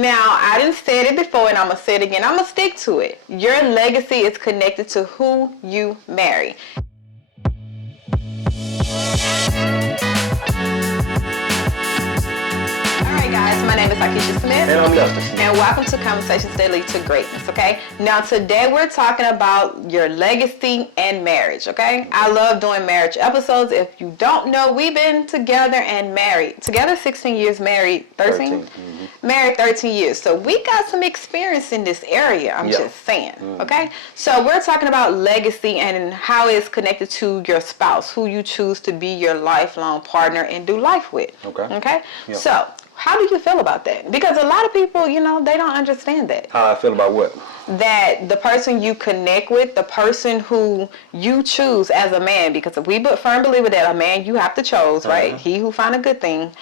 Now, I didn't say it before, and I'm going to say it again. I'm going to stick to it. Your legacy is connected to who you marry. Guys, my name is Akeisha Smith. And I'm Dustin Smith. And welcome to Conversations That Lead to Greatness, okay? Now, today we're talking about your legacy and marriage, okay? I love doing marriage episodes. If you don't know, we've been together and married. Together 16 years, married 13? Married 13 years. So we got some experience in this area, I'm just saying, okay? So we're talking about legacy and how it's connected to your spouse, who you choose to be your lifelong partner and do life with, okay? Yep. So, how do you feel about that? Because a lot of people, they don't understand that. How I feel about what? That the person you connect with, the person who you choose as a man, because if we firm believer that a man you have to choose, right? He who find a good thing.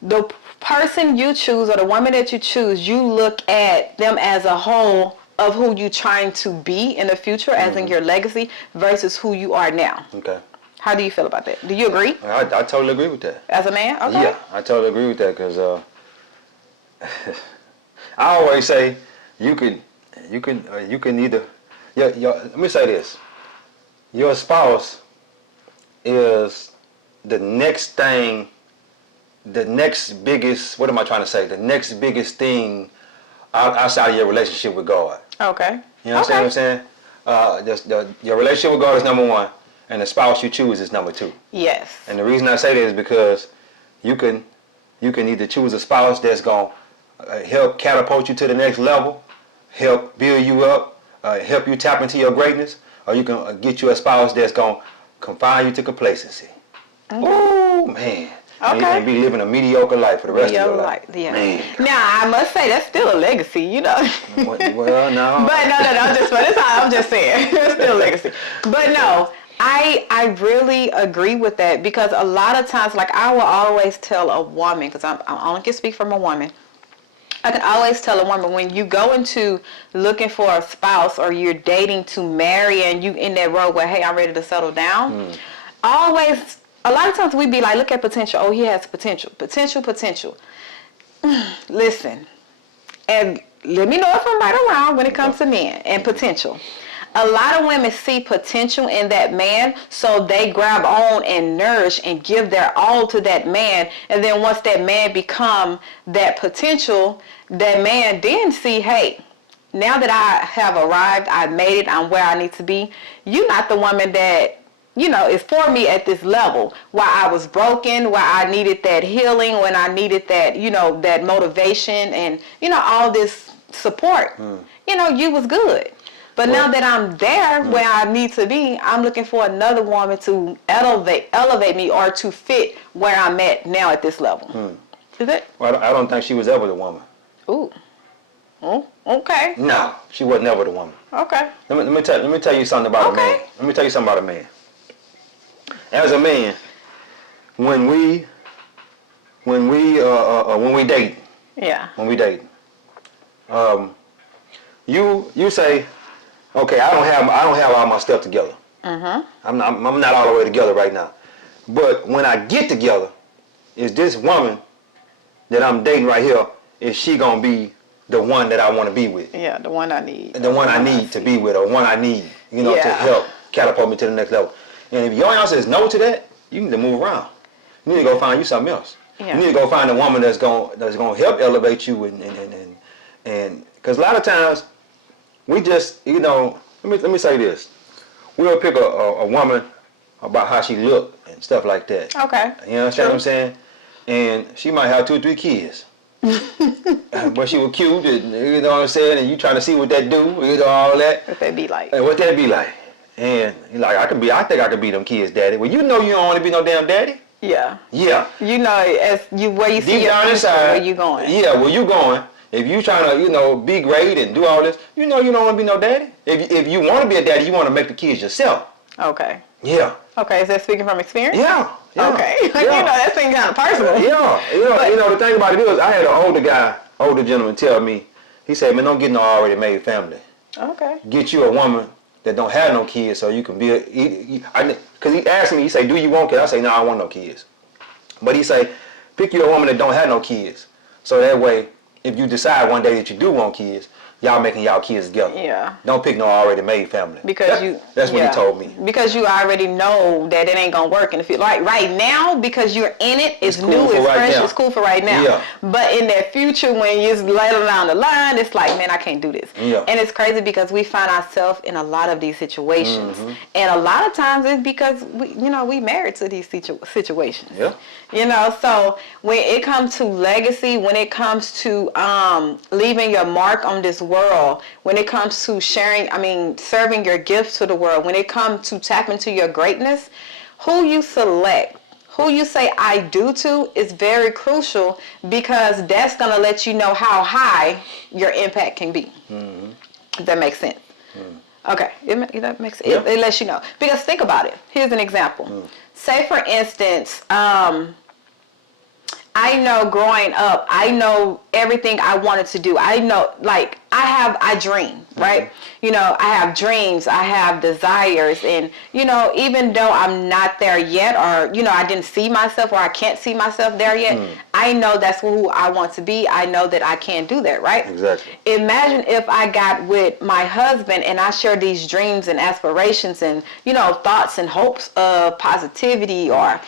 The person you choose or the woman that you choose, you look at them as a whole of who you trying to be in the future, as in your legacy, versus who you are now. Okay. How do you feel about that? Do you agree? I totally agree with that. As a man? Okay. Yeah, I totally agree with that because I always say you can either let me say this. Your spouse is the next thing, the next biggest, what am I trying to say? The next biggest thing outside of your relationship with God. Okay. You know what I'm saying? Your relationship with God is number one. And the spouse you choose is number two. Yes. And the reason I say that is because you can either choose a spouse that's going to help catapult you to the next level, help build you up, help you tap into your greatness, or you can get you a spouse that's going to confine you to complacency. Oh, man. Okay. And be living a mediocre life for the rest of your life. Yeah. Man. Now, I must say, that's still a legacy, Well, no. But I'm just saying. It's still a legacy. But no. I really agree with that because a lot of times, like I will always tell a woman, because I only can speak from a woman, I can always tell a woman when you go into looking for a spouse or you're dating to marry and you in that road where, hey, I'm ready to settle down, always, a lot of times we be like, look at potential. Oh, he has potential. Potential. Listen, and let me know if I'm right or wrong when it comes to men and potential. A lot of women see potential in that man, so they grab on and nourish and give their all to that man. And then once that man become that potential, that man then see, hey, now that I have arrived, I made it, I'm where I need to be. You're not the woman that, is for me at this level. While I was broken, while I needed that healing, when I needed that, that motivation and, all this support, you was good. But now that I'm there where I need to be, I'm looking for another woman to elevate me or to fit where I'm at now at this level. Is it? Well, I don't think she was ever the woman. Ooh. Oh, okay. No, she was never the woman. Okay. Let me tell you something about a man. Let me tell you something about a man. As a man, when we date. Yeah. When we date. You say, okay, I don't have all my stuff together. I'm not all the way together right now. But when I get together, is this woman that I'm dating right here, is she gonna be the one that I want to be with? Yeah, the one I need. The one I need to be with, or one I need, to help catapult me to the next level. And if your answer is no to that, you need to move around. You need to go find you something else. Yeah. You need to go find a woman that's gonna help elevate you and because a lot of times we just let me say this. We'll pick a woman about how she look and stuff like that. Okay. You understand what I'm saying? And she might have 2 or 3 kids. But she was cute, and you know what I'm saying, and you trying to see what that do, all that. What that be like. And what that be like. And you're like, I think I could be them kids' daddy. Well, you know you don't want to be no damn daddy. Yeah. Yeah. Where you see your future, where you going. Yeah, where you going. If you trying to, be great and do all this, you don't want to be no daddy. If you want to be a daddy, you want to make the kids yourself. Okay. Yeah. Okay, is that speaking from experience? Yeah. Okay. Yeah. That seems kind of personal. Yeah. The thing about it is, I had an older gentleman tell me, he said, man, don't get no already made family. Okay. Get you a woman that don't have no kids so you can be, because he asked me, he said, do you want kids? I say, no, I don't want no kids. But he say, pick you a woman that don't have no kids. So that way, if you decide one day that you do want kids, y'all making y'all kids together. Yeah. Don't pick no already made family. Because that's what he told me. Because you already know that it ain't gonna work. And if you like right now, because you're in it, it's cool new, it's right fresh, now. it's cool for right now. Yeah. But in that future, when you're later down the line, it's like, man, I can't do this. Yeah. And it's crazy because we find ourselves in a lot of these situations, and a lot of times it's because we married to these situations. Yeah. So when it comes to legacy, when it comes to leaving your mark on this world, when it comes to serving your gift to the world, when it comes to tap into your greatness, who you select, who you say I do to is very crucial, because that's going to let you know how high your impact can be. If that makes sense. Okay, that makes sense. It lets you know. Because think about it. Here's an example. Say, for instance, I know growing up, I know everything I wanted to do. I know, like, I dream, right? I have dreams, I have desires, and, even though I'm not there yet, or, I didn't see myself, or I can't see myself there yet, I know that's who I want to be. I know that I can do that, right? Exactly. Imagine if I got with my husband and I share these dreams and aspirations and, thoughts and hopes of positivity, or,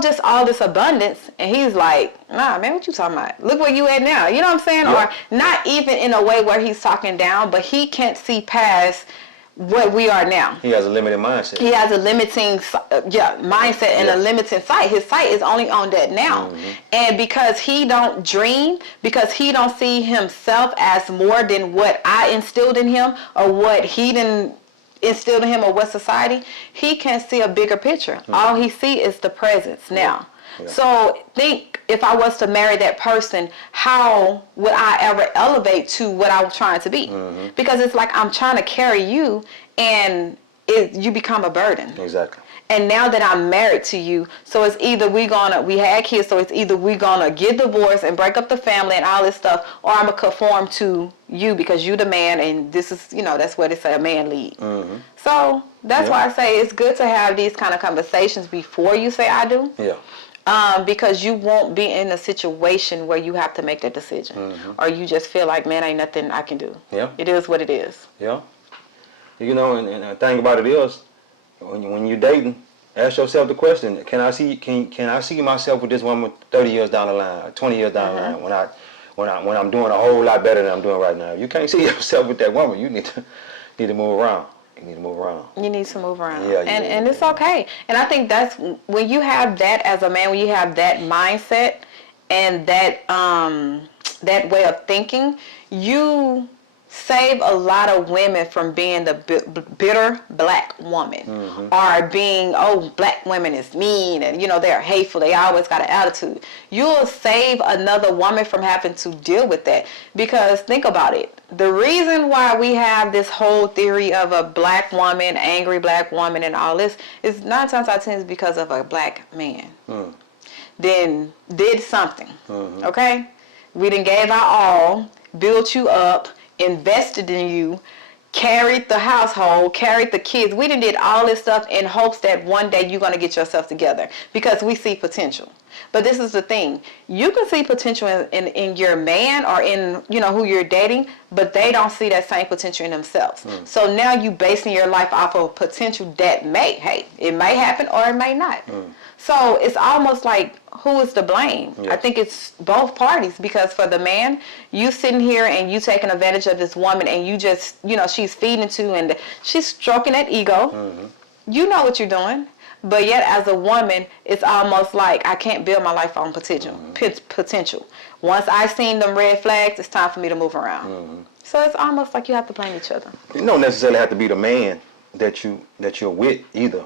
just all this abundance. And he's like, nah, man, what you talking about? Look where you at now. You know what I'm saying? Yep. Or not even in a way where he's talking down, but he can't see past what we are now. He has a limited mindset. He has a limiting mindset and a limiting sight. His sight is only on that now. And because he don't dream, because he don't see himself as more than what I instilled in him, or what he didn't instilled in him, or what society, he can't see a bigger picture. All he see is the presence now. So think, if I was to marry that person, how would I ever elevate to what I was trying to be? Because it's like I'm trying to carry you, and you become a burden. Exactly. And now that I'm married to you, so it's either we had kids, so it's either we gonna get divorced and break up the family and all this stuff, or I'm gonna conform to you because you the man, and this is, that's what it's a man lead. So that's why I say it's good to have these kind of conversations before you say I do. Yeah. Because you won't be in a situation where you have to make that decision, or you just feel like, man, ain't nothing I can do. Yeah. It is what it is. Yeah. And the thing about it is, when you're dating, ask yourself the question: Can I see myself with this woman 30 years down the line, 20 years down the line, when I'm doing a whole lot better than I'm doing right now? If you can't see yourself with that woman, you need to move around. You need to move around. You need to move around. Yeah, and it's okay. And I think that's when you have that as a man, when you have that mindset and that that way of thinking, you save a lot of women from being the bitter black woman, or being, black women is mean, and they're hateful, they always got an attitude. You'll save another woman from having to deal with that. Because think about it, the reason why we have this whole theory of a black woman, angry black woman, and all this is 9 times out of 10 is because of a black man then did something. Okay, we done gave our all, built you up, invested in you, carried the household, carried the kids. We done did all this stuff in hopes that one day you're going to get yourself together, because we see potential. But this is the thing. You can see potential in your man, or in, who you're dating, but they don't see that same potential in themselves. So now you basing your life off of potential that it may happen or it may not. So it's almost like, who is to blame? Yes. I think it's both parties, because for the man, you sitting here and you taking advantage of this woman, and you just, she's feeding to, and she's stroking that ego. You know what you're doing. But yet, as a woman, it's almost like I can't build my life on potential. Once I seen them red flags, it's time for me to move around. So it's almost like you have to blame each other. You don't necessarily have to be the man that you're with either,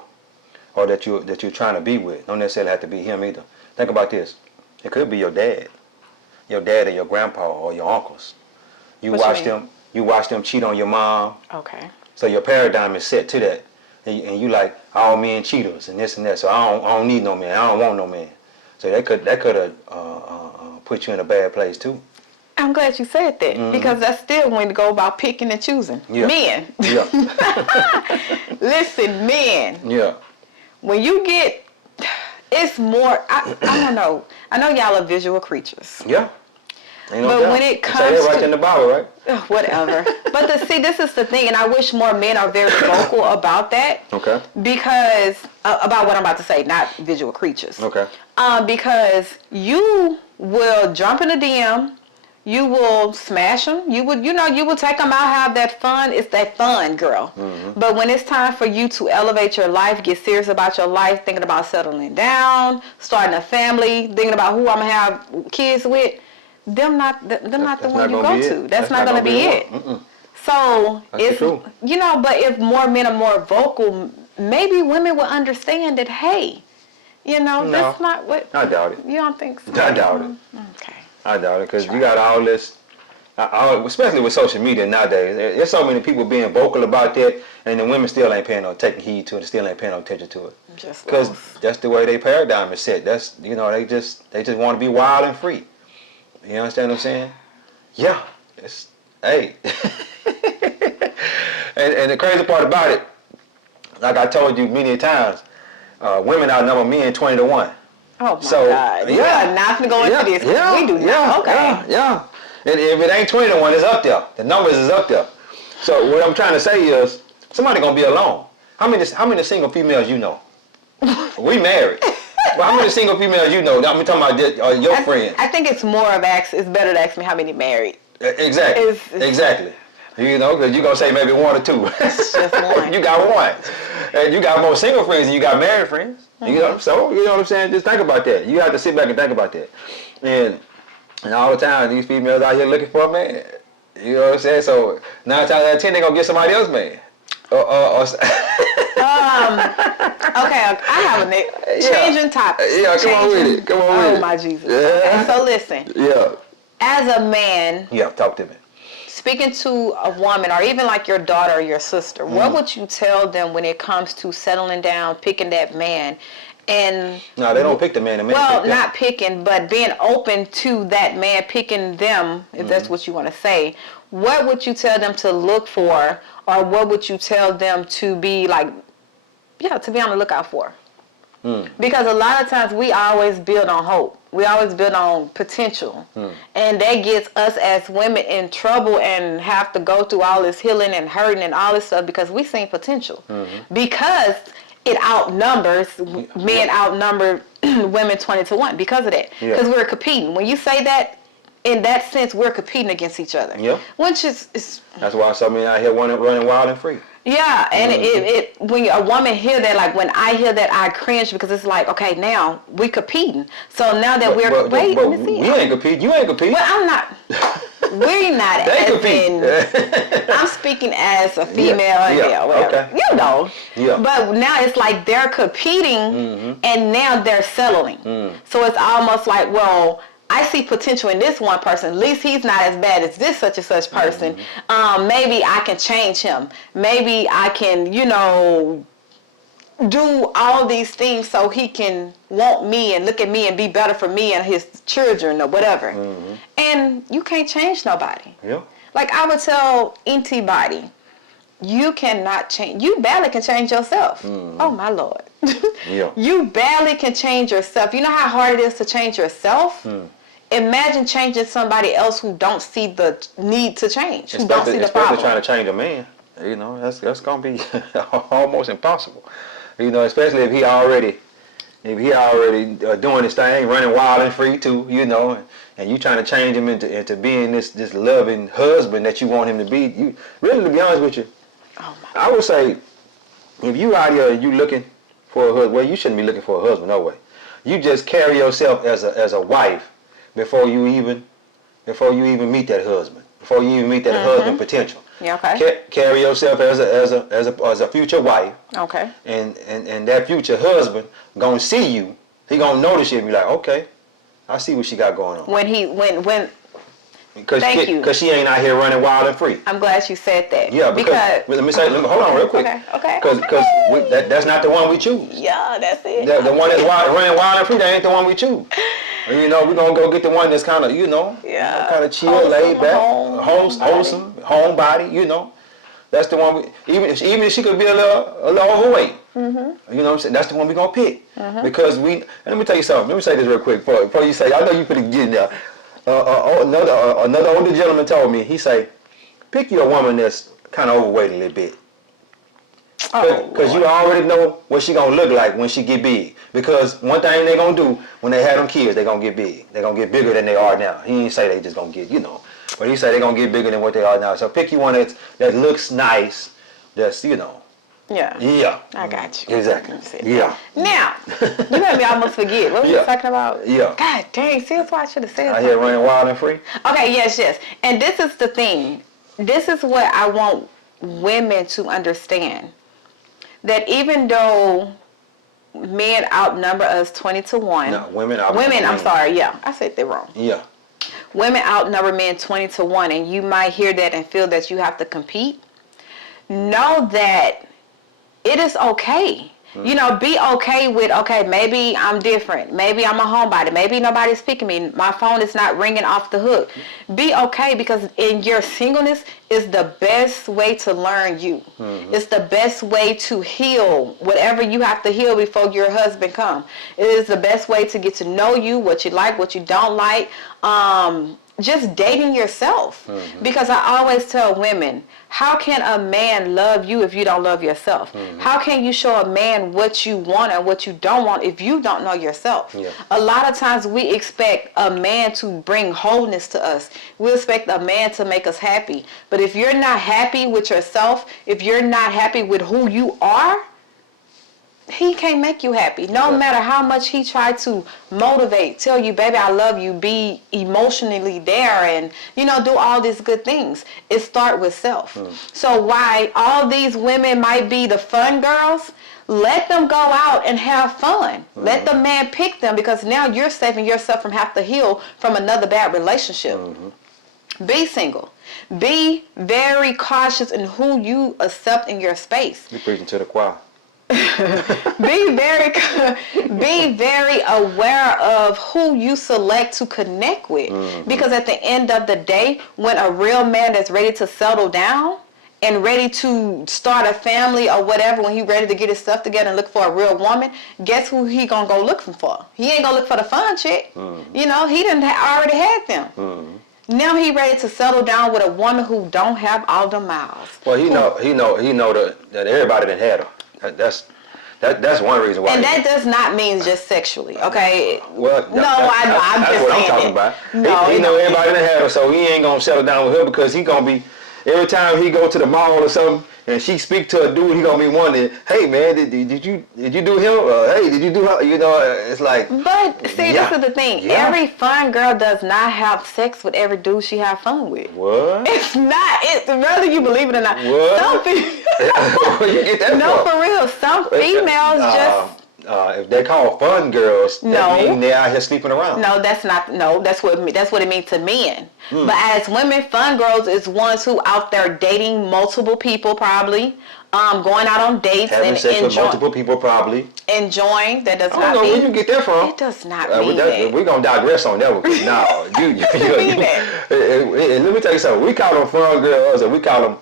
or that you're trying to be with. Don't necessarily have to be him either. Think about this. It could be your dad or your grandpa or your uncles. You watch them cheat on your mom. Okay. So your paradigm is set to that. And you like, all men cheaters and this and that. So I don't need no man. I don't want no man. So that could have put you in a bad place too. I'm glad you said that, because that's still when to go about picking and choosing. Yeah. Men. Yeah. Listen, men. Yeah. When you get, it's more, I don't know. I know y'all are visual creatures. Yeah. Ain't no But doubt. when it Say comes that right to in the Bible, right? whatever. But see, this is the thing, and I wish more men are very vocal about that. Okay. Because about what I'm about to say, not visual creatures. Okay. Because you will jump in a DM, you will smash them, you will take them out, have that fun. It's that fun, girl. Mm-hmm. But when it's time for you to elevate your life, get serious about your life, thinking about settling down, starting a family, thinking about who I'm gonna have kids with, them not the one you go to. That's not gonna be it. So it's but if more men are more vocal, maybe women will understand that. Hey, that's not what. I doubt it. You don't think so? I doubt it. Okay. I doubt it because you got all this, especially with social media nowadays. There's so many people being vocal about that, and the women still ain't taking heed to it. Still ain't paying no attention to it. Because that's the way their paradigm is set. That's they just want to be wild and free. You understand what I'm saying? Yeah. It's hey. and the crazy part about it, like I told you many times, women outnumber men 20-1. Oh my God! We are not going to go into this. We do not. Okay. Yeah. And if it ain't 20-1, it's up there. The numbers is up there. So what I'm trying to say is, somebody gonna be alone. How many single females you know? We married. But how many single females you know? I'm talking about your friends. I think it's more of it's better to ask me how many married. Exactly. Exactly. Because you're gonna say maybe one or two. It's just one. You got one. And you got more single friends than you got married friends. Mm-hmm. So you know what I'm saying? Just think about that. You have to sit back and think about that. And all the time these females out here looking for a man. You know what I'm saying? So 9 times out of 10 they're gonna get somebody else man. Okay, I have a changing topic. Yeah, come on with it. Oh my Jesus. Okay, so listen. Yeah. As a man. Yeah, talk to me. Speaking to a woman or even like your daughter or your sister, what would you tell them when it comes to settling down, picking that man? And no, they don't pick the man. The man well, not picking, but being open to that man picking them, if that's what you want to say. What would you tell them to look for, or what would you tell them to be like, to be on the lookout for? Because a lot of times we always build on hope. We always build on potential. And that gets us as women in trouble and have to go through all this healing and hurting and all this stuff because we see potential. Because it outnumbers, men outnumber women 20-1 because of that. Because we're competing. When you say that, in that sense, we're competing against each other. Yeah. Which is that's why some men out here running wild and free. Yeah, and it when a woman hear that, like when I hear that, I cringe because it's like, okay, now we competing. So now that but we ain't competing. You ain't competing. Well, I'm not. We're not. They compete. I'm speaking as a female and male, whatever. Okay. You know. Yeah. But now it's like they're competing, and now they're settling. So it's almost like, well, I see potential in this one person. At least he's not as bad as this such and such person. Maybe I can change him. Maybe I can, do all these things so he can want me and look at me and be better for me and his children or whatever. And you can't change nobody. Yeah. Like I would tell anybody, you cannot change. You barely can change yourself. Oh my Lord. You barely can change yourself. You know how hard it is to change yourself? Imagine changing somebody else who don't see the need to change, who don't see the problem. Especially trying to change a man. That's going to be almost impossible. Especially if he already doing this thing, running wild and free too, and you trying to change him into being this loving husband that you want him to be. You really, to be honest with you, I would say, if you out here you looking for a husband, well, you shouldn't be looking for a husband, no way. You just carry yourself as a wife before you even meet that husband, before you even meet that husband potential. Yeah, okay. Carry yourself as a future wife. Okay. And that future husband gonna see you. He gonna notice you and be like, okay, I see what she got going on. When. Thank you. Because she ain't out here running wild and free. I'm glad you said that. Yeah, because let me hold on real quick. Okay. Because that's not the one we choose. Yeah, that's it. The one that's running wild and free, that ain't the one we choose. We're gonna go get the one that's kind of, kind of chill, wholesome, laid back, wholesome, homebody. That's the one. Even if she could be a little overweight, you know what I'm saying. That's the one we're gonna pick because and let me tell you something. Let me say this real quick before you say. I know you finna get in there. Another older gentleman told me, he say, pick you a woman that's kind of overweight a little bit. Because you already know what she gonna look like when she get big. Because one thing they gonna do when they have them kids, they gonna get big. They gonna get bigger than they are now. He didn't say they just gonna get, but he said they gonna get bigger than what they are now. So pick you one that looks nice, that's Yeah. Yeah. I got you. Exactly. Yeah. Now, you made me almost forget. What were you talking about? Yeah. God dang, see, that's why I should have said I hear running wild and free. Okay, yes. And this is the thing. This is what I want women to understand. That even though men outnumber us 20-1. No, women outnumber Women, I'm men. sorry, yeah. I said that wrong. Yeah. Women outnumber men 20-1, and you might hear that and feel that you have to compete. Know that it is okay. Be okay with, okay, maybe I'm different. Maybe I'm a homebody. Maybe nobody's picking me. My phone is not ringing off the hook. Be okay, because in your singleness is the best way to learn you. It's the best way to heal whatever you have to heal before your husband come. It is the best way to get to know you, what you like, what you don't like. Just dating yourself. Because I always tell women, how can a man love you if you don't love yourself? How can you show a man what you want and what you don't want if you don't know yourself? Yeah. A lot of times we expect a man to bring wholeness to us. We expect a man to make us happy. But if you're not happy with yourself, if you're not happy with who you are, he can't make you happy. No matter how much he tried to motivate, tell you, baby, I love you, be emotionally there, and, do all these good things. It starts with self. So why all these women might be the fun girls, let them go out and have fun. Let the man pick them, because now you're saving yourself from having to heal from another bad relationship. Be single. Be very cautious in who you accept in your space. You're preaching to the choir. Be very aware of who you select to connect with. Because at the end of the day, when a real man that's ready to settle down and ready to start a family or whatever, when he's ready to get his stuff together and look for a real woman, guess who he gonna go looking for? He ain't gonna look for the fun chick. He done already had them. Now he ready to settle down with a woman who don't have all the miles. Well, he know that everybody done had her. That's one reason why. And that does not mean just sexually, okay? Well, no, I know. I'm just what saying I'm talking it. about. No, he know everybody done had her, so he ain't gonna settle down with her, because he gonna be, every time he go to the mall or something and she speak to a dude, he gonna be wondering, hey man, did you do him? Hey, did you do her? It's like. But see, this is the thing. Yeah. Every fun girl does not have sex with every dude she have fun with. What? It's not. It's whether you believe it or not. What? Where you get that No, from? for real. Some females just. If they call fun girls, that No. mean they're out here sleeping around. No, that's not. No, that's what it means to men. But as women, fun girls is ones who out there dating multiple people, probably, going out on dates Having and sex with multiple people, probably. enjoying. That does I don't not know mean. where you get that from. It does not mean We're that. gonna digress on that one. No, you and let me tell you something. We call them fun girls, or we call them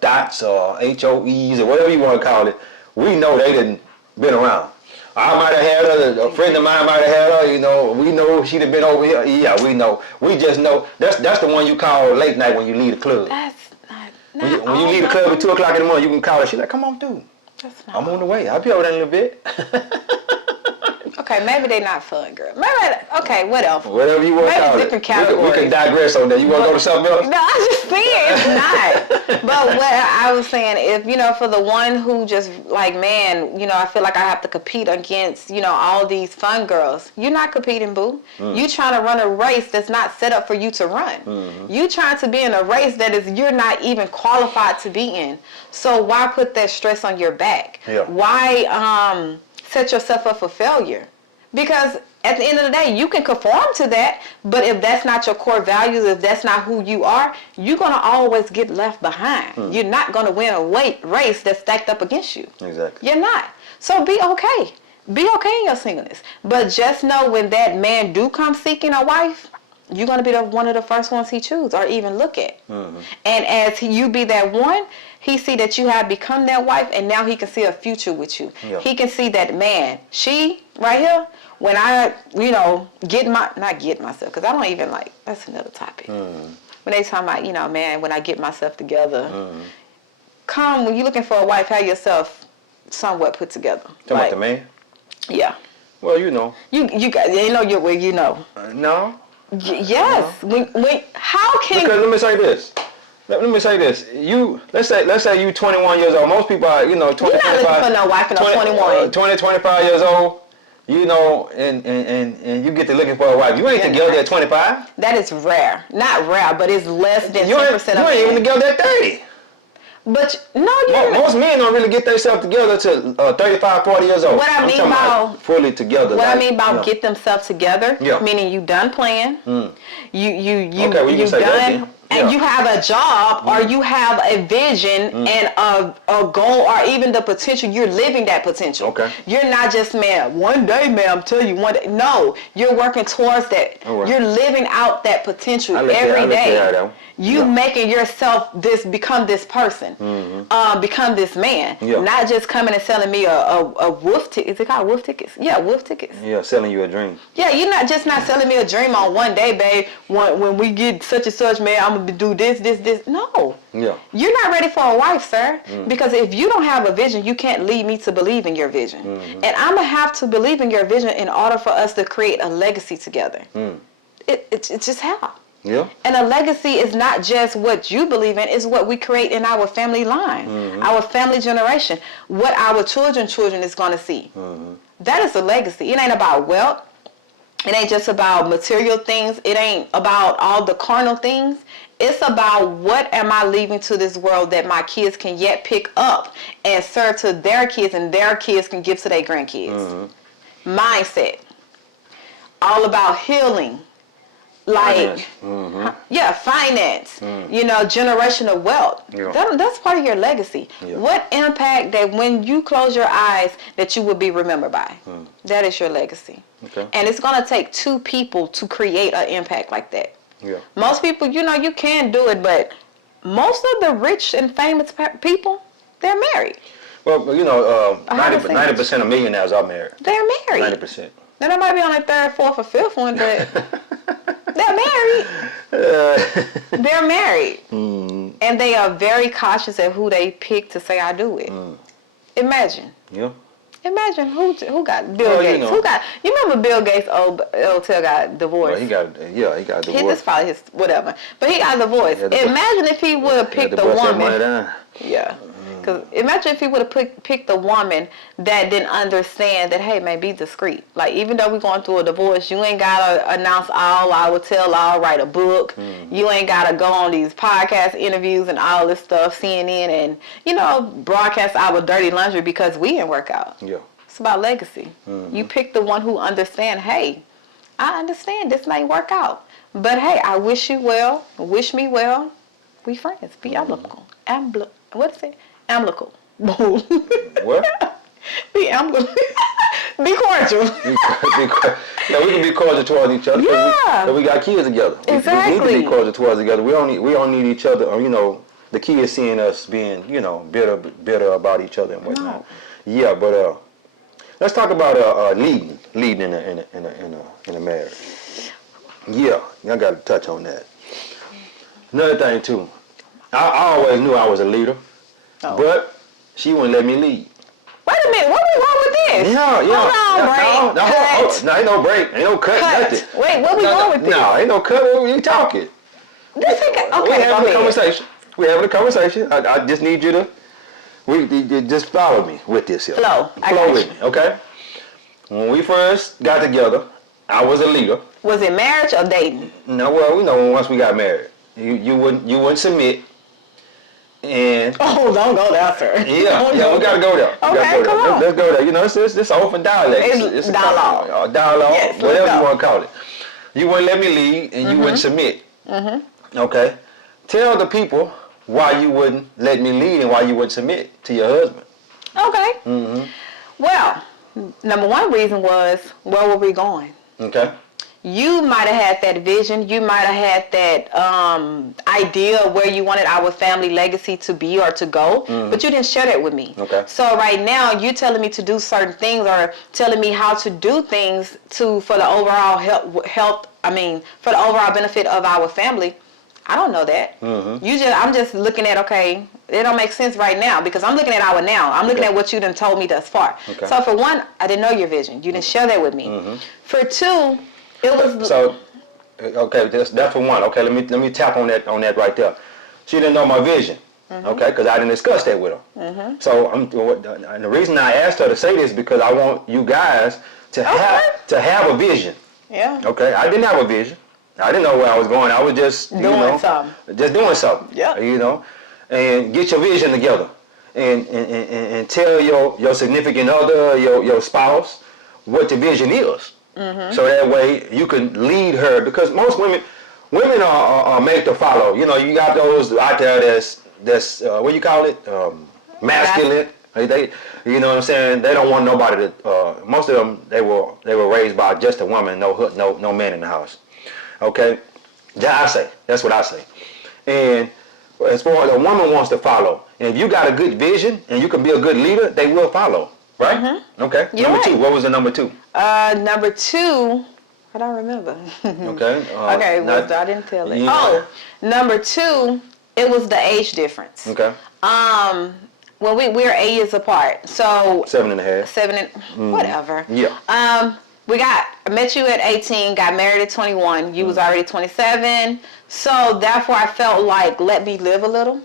dots or HOEs or whatever you want to call it. We know they didn't been around. I might have had her. A friend of mine might have had her. We know she'd have been over here. Yeah, we know. We just know that's the one you call late night when you leave the club. That's not. When you leave the club at 2:00 in the morning, you can call her. She's like, "Come on, dude. That's not. I'm on the way. I'll be over there in a little bit." Okay, maybe they not fun, girl. Maybe, okay, whatever. Whatever you want to Maybe call different it. categories. We can digress on that. You want to go to something else? No, I'm just saying it's not. But what I was saying, if, for the one who just like, man, I feel like I have to compete against, all these fun girls. You're not competing, boo. You trying to run a race that's not set up for you to run. You trying to be in a race that you're not even qualified to be in. So why put that stress on your back? Yeah. Why set yourself up for failure? Because at the end of the day, you can conform to that, but if that's not your core values, if that's not who you are, you're going to always get left behind. You're not going to win a race that's stacked up against you. Exactly. You're not. So be okay. Be okay in your singleness. But just know when that man do come seeking a wife, you're going to be one of the first ones he choose or even look at. Mm-hmm. And as you be that one, he see that you have become that wife, and now he can see a future with you. Yeah. He can see that, man, she right here, when I, not get myself, because I don't even that's another topic. Mm-hmm. When they talking about, man, when I get myself together, when you're looking for a wife, have yourself somewhat put together. Talking about the man? Yeah. Well, you know. You got, No. Yes. No. When how can? Because let me say this. Let me say this. Let's say you 21 years old. Most people are, 20, You're not 25. looking for no wife at 21. 20, 25 years old. And you get to looking for a wife. You ain't together at 25. That is rare. Not rare, but it's less than 10% you of men. You ain't even together at 30. But no, most men don't really get themselves together till 35, 40 years old. What I mean about fully together. What I mean about get themselves together, meaning you done playing, you done, and you have a job or you have a vision and a goal or even the potential. You're living that potential. Okay. You're not just, man, one day, man, I'm telling you, one day. No, you're working towards that. Right. You're living out that potential every day. You making yourself become this person, become this man. Yeah. Not just coming and selling me a wolf ticket. Is it called wolf tickets? Yeah, wolf tickets. Yeah, selling you a dream. Yeah, you're not selling me a dream on one day, babe. When we get such and such, man, I'm gonna do this. No. Yeah. You're not ready for a wife, sir. Because if you don't have a vision, you can't lead me to believe in your vision. And I'm gonna have to believe in your vision in order for us to create a legacy together. It's just how. Yeah. And a legacy is not just what you believe in, it's what we create in our family line, our family generation, what our children is going to see. That is a legacy. It ain't about wealth. It ain't just about material things. It ain't about all the carnal things. It's about what am I leaving to this world that my kids can yet pick up and serve to their kids and their kids can give to their grandkids. Mindset. All about healing. Finance. Generational wealth. Yeah. That's part of your legacy. Yeah. What impact that when you close your eyes that you will be remembered by? That is your legacy. Okay. And it's going to take two people to create an impact like that. Yeah. Most people, you can do it, but most of the rich and famous people, they're married. Well, 90% of millionaires are married. They're married. 90%. Now, they might be on their third, fourth, or fifth one, but they're married. They're married. And they are very cautious of who they pick to say, I do it. Imagine. Yeah. Imagine who got Bill Gates. You remember Bill Gates' old tail got divorced? Well, he got divorced. This probably his, whatever. But he got divorced. Imagine if he would have picked the woman. Yeah. Because imagine if he would have picked the woman that didn't understand that, hey, man, be discreet. Like, even though we're going through a divorce, you ain't got to announce all, I would tell all, write a book. You ain't got to go on these podcast interviews and all this stuff, CNN, and, broadcast our dirty laundry because we didn't work out. Yeah. It's about legacy. You pick the one who understand, hey, I understand this may work out. But, hey, I wish you well. Wish me well. We friends. Be amicable. What is it? Amicable. What? Be amicable. Be cordial. Yeah, we can be cordial towards each other. Because we got kids together. Exactly. We need to be cordial towards each other. We don't need each other. Or, the kids seeing us being, bitter about each other and whatnot. No. Yeah, but let's talk about leading in a marriage. Yeah, I got to touch on that. Another thing too. I always knew I was a leader. But she wouldn't let me lead. Wait a minute, what was wrong with this? Hold on, break. No, ain't no break. Ain't no cut. Nothing. Wait, what was wrong with this? No, ain't no cut. What are you talking? We having a conversation. We're having a conversation. I just need you to just follow me with this here. Flow with me, okay? When we first got together, I was a leader. Was it marriage or dating? No, well, once we got married, you wouldn't submit. And don't go there, sir. Yeah, we gotta go there. Okay, come on. Let's go there. It's open dialect. It's dialogue. Dialogue, yes, whatever you want to call it. You wouldn't let me lead, and you wouldn't submit. Okay. Tell the people why you wouldn't let me lead and why you wouldn't submit to your husband. Okay. Well, number one reason was, where were we going? Okay. you might have had that vision. You might have had that idea of where you wanted our family legacy to be or to go, but you didn't share that with me. Okay. So right now, you telling me to do certain things or telling me how to do things for the overall health. I mean, for the overall benefit of our family. I don't know that. I'm just looking at, okay, it don't make sense right now because I'm looking at our now. I'm looking at what you done told me thus far. Okay. So for one, I didn't know your vision. You didn't share that with me. For two, it was okay. That's for one. Okay, let me tap on that right there. She didn't know my vision. Okay, because I didn't discuss that with her. So and the reason I asked her to say this because I want you guys to have a vision. Yeah. Okay, I didn't have a vision. I didn't know where I was going. I was just doing something. Just doing something. Yeah. And get your vision together, and tell your significant other, your spouse, what the vision is. So that way you can lead her because most women are made to follow. You got those out there that's what you call it, masculine. They you know what I'm saying? They don't want nobody to. Most of them they were raised by just a woman, no man in the house. Okay, that's what I say. And as far as a woman wants to follow, and if you got a good vision and you can be a good leader, they will follow. Right? Okay. You're number right. 2. What was the number 2? Number 2, I don't remember. Okay. I didn't tell it. Yeah. Oh, number 2, it was the age difference. Okay. Well, we're 8 years apart, so 7.5. Whatever. Yeah. I met you at 18, got married at 21. You was already 27. So therefore I felt like, let me live a little.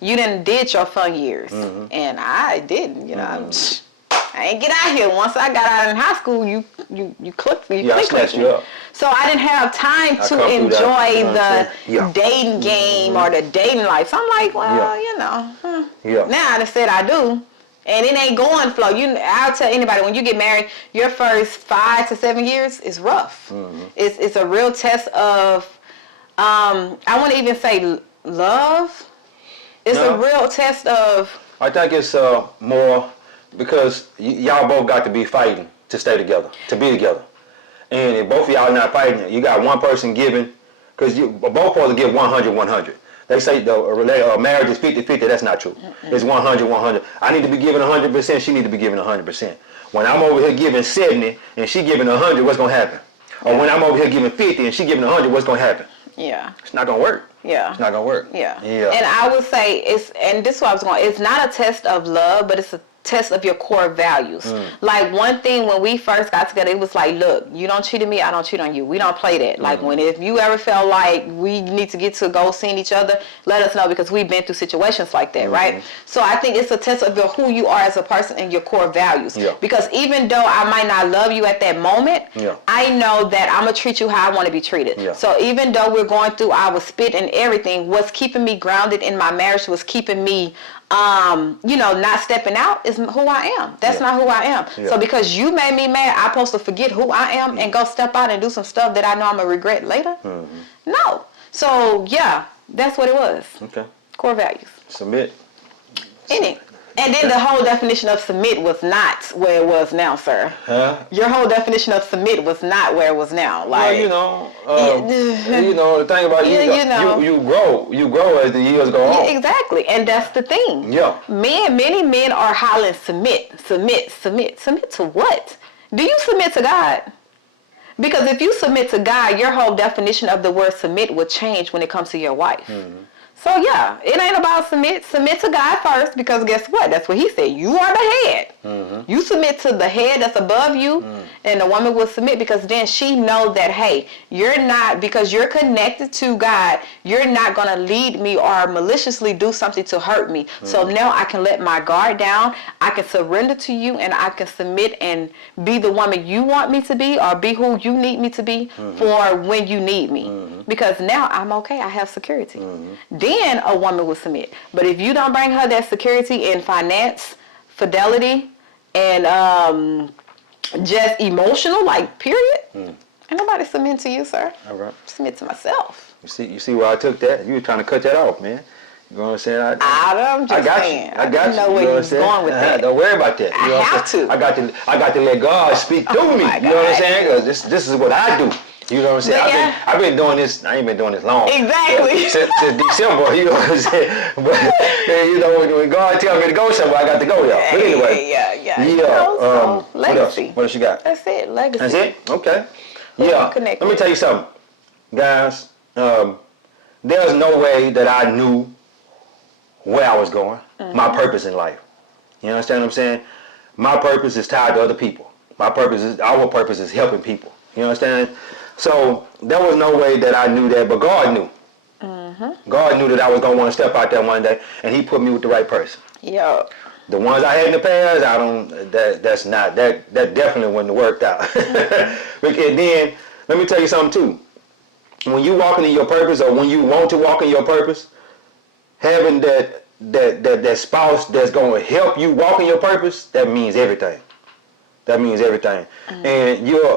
You did your fun years. And I didn't, I ain't get out here. Once I got out in high school, you clicked me. I snatched you up. So I didn't have time to enjoy the dating game or the dating life. So I'm like, well, now I said I do. And it ain't going flow. I'll tell anybody, when you get married, your first 5 to 7 years is rough. It's a real test of, I wouldn't even say love. It's a real test of. I think it's more because y'all both got to be fighting to stay together, to be together. And if both of y'all not fighting, you got one person giving, because you both supposed to give 100-100. They say the marriage is 50-50. That's not true. It's 100-100. I need to be giving 100%. She need to be giving 100%. When I'm over here giving 70 and she giving 100, what's gonna happen? Or when I'm over here giving 50 and she giving 100, what's gonna happen? Yeah. It's not gonna work. Yeah. It's not gonna work. Yeah. And I would say and this is what I was going. It's not a test of love, but it's a test of your core values. Like one thing when we first got together, it was like, look, you don't cheat on me, I don't cheat on you. We don't play that. Like if you ever felt like we need to get to go seeing each other, let us know because we've been through situations like that, right? So I think it's a test of who you are as a person and your core values. Because even though I might not love you at that moment, I know that I'm gonna treat you how I want to be treated. So even though we're going through our spit and everything, what's keeping me grounded in my marriage, was keeping me not stepping out is who I am. That's not who I am. So because you made me mad, I'm supposed to forget who I am and go step out and do some stuff that I know I'm going to regret later? No. So, that's what it was. Okay. Core values. Submit. And then the whole definition of submit was not where it was now, sir. Huh? Your whole definition of submit was not where it was now. Like, the thing about you grow as the years go on. Exactly, and that's the thing. Yeah. Many men are hollering submit to what? Do you submit to God? Because if you submit to God, your whole definition of the word submit will change when it comes to your wife. So it ain't about submit to God first, because guess what? That's what he said. You are the head. You submit to the head that's above you, and the woman will submit because then she knows that, hey, you're not, because you're connected to God, you're not going to lead me or maliciously do something to hurt me. So now I can let my guard down, I can surrender to you, and I can submit and be the woman you want me to be, or be who you need me to be for when you need me. Because now I'm okay, I have security. Then a woman will submit. But if you don't bring her that security in finance, fidelity, and just emotional, like period, ain't nobody submit to you, sir. All right. Submit to myself. You see where I took that? You were trying to cut that off, man. You know what I'm saying? I'm just saying. I got you. Know where you're going with that. Don't worry about that. I have to. I got to let God speak through me. You know what I'm saying? 'Cause this is what I do. You know what I'm saying? But yeah. I've been doing this. I ain't been doing this long. Exactly. Since December. You know what I'm saying? But you know, when God tell me to go somewhere, I got to go there. But anyway. Yeah. Yeah. Legacy. What else you got? That's it. Legacy. That's it? Okay. Yeah. Let me tell you something, guys. There's no way that I knew where I was going, my purpose in life. You understand what I'm saying? My purpose is tied to other people. Our purpose is helping people. You understand? So there was no way that I knew that, but God knew. God knew that I was gonna want to step out there one day, and He put me with the right person. Yup. The ones I had in the past, that definitely wouldn't have worked out. And then let me tell you something too. When you walking in your purpose, or when you want to walk in your purpose, having that spouse that's going to help you walk in your purpose, that means everything. That means everything. And you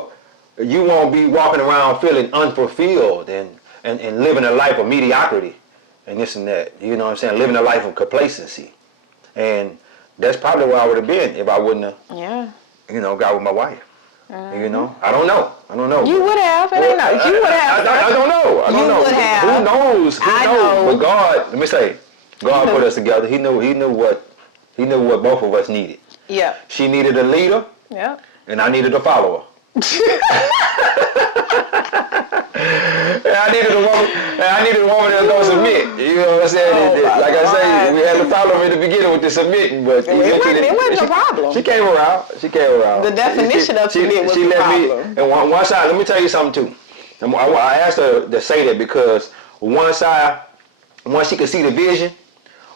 won't be walking around feeling unfulfilled and living a life of mediocrity and this and that. You know what I'm saying? Living a life of complacency. And that's probably where I would have been if I wouldn't have, got with my wife. You know? I don't know. You would have. It ain't no. You would have. I don't know. You would have. Who knows? I know. But God, let me say, God put us together. He knew what both of us needed. Yeah. She needed a leader. Yeah. And I needed a follower. And I needed a woman that's gonna submit. You know what I'm saying? Like I say, we had the problem in the beginning with the submitting, but it wasn't a problem. She came around. The definition of submit was the problem. And one side, let me tell you something too. I asked her to say that because once she could see the vision,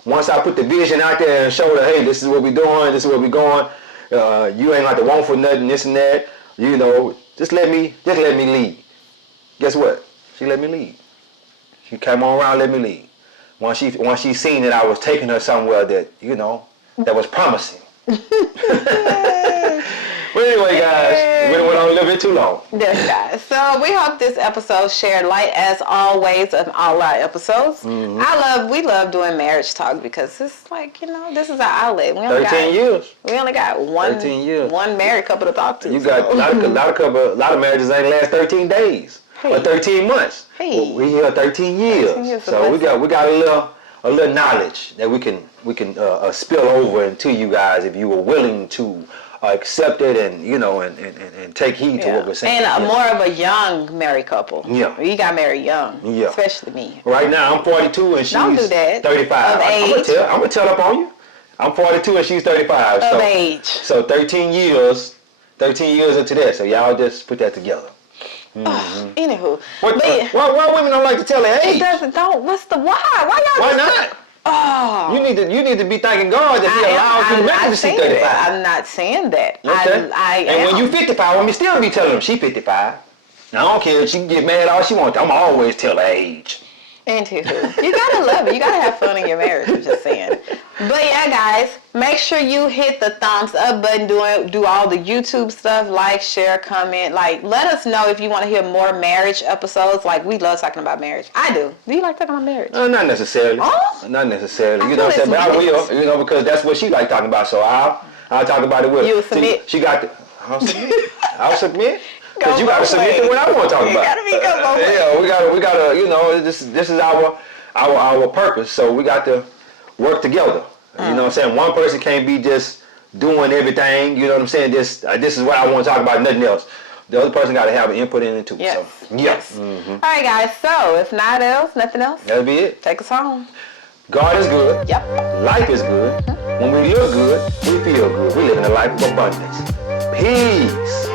once I put the vision out there and showed her, hey, this is what we're doing, this is where we're going. You ain't like to want for nothing, this and that. You know, just let me lead. Guess what? She let me lead. She came on around, let me lead. Once she seen that I was taking her somewhere that, that was promising. But anyway, guys, we went on a little bit too long. Yes, guys. So we hope this episode shared light as always in all our episodes. We love doing marriage talk because it's like, this is our outlet. 13 years. We only got one 13 years. One married couple to talk to. You got a lot of marriages ain't last 13 days. Or 13 months. Hey. Well, we here 13 years. So we got a little knowledge that we can spill over into you guys if you were willing to accept it and take heed to what we're saying. And more of a young married couple. Yeah. You got married young. Yeah. Especially me. Right now I'm 42 and she's Don't do that. 35. Of age. I'm gonna tell up on you. I'm 42 and she's 35. Of age. So 13 years into that. So y'all just put that together. Anywwho. Why women don't like to tell their age? It doesn't. Why? Why not? Oh. You need to be thanking God that He allows you to see 35. I'm not saying that. Okay. And when you 55, women still be telling them she 55. Now, I don't care if she can get mad all she wants. I'm always tell her age. Anywho, you gotta love it. You gotta have fun in your marriage. I'm just saying. But yeah, guys, make sure you hit the thumbs up button. Do all the YouTube stuff. Like, share, comment. Like, let us know if you want to hear more marriage episodes. Like, we love talking about marriage. I do. Do you like talking about marriage? Not necessarily. Oh? Not necessarily. You know what I'm saying? But I will. Because that's what she like talking about. So I'll talk about it with her. You submit. She got the. I'll submit. I'll submit. Because you got to submit to what I want to talk about. You got to be good. Yeah, we got to, this is our purpose. So we got to work together. You know what I'm saying? One person can't be just doing everything. You know what I'm saying? This is what I want to talk about, nothing else. The other person got to have an input in it too. Yes. So, yes. All right, guys. So if nothing else. That'll be it. Take us home. God is good. Yep. Life is good. When we live good, we feel good. We live in a life of abundance. Peace.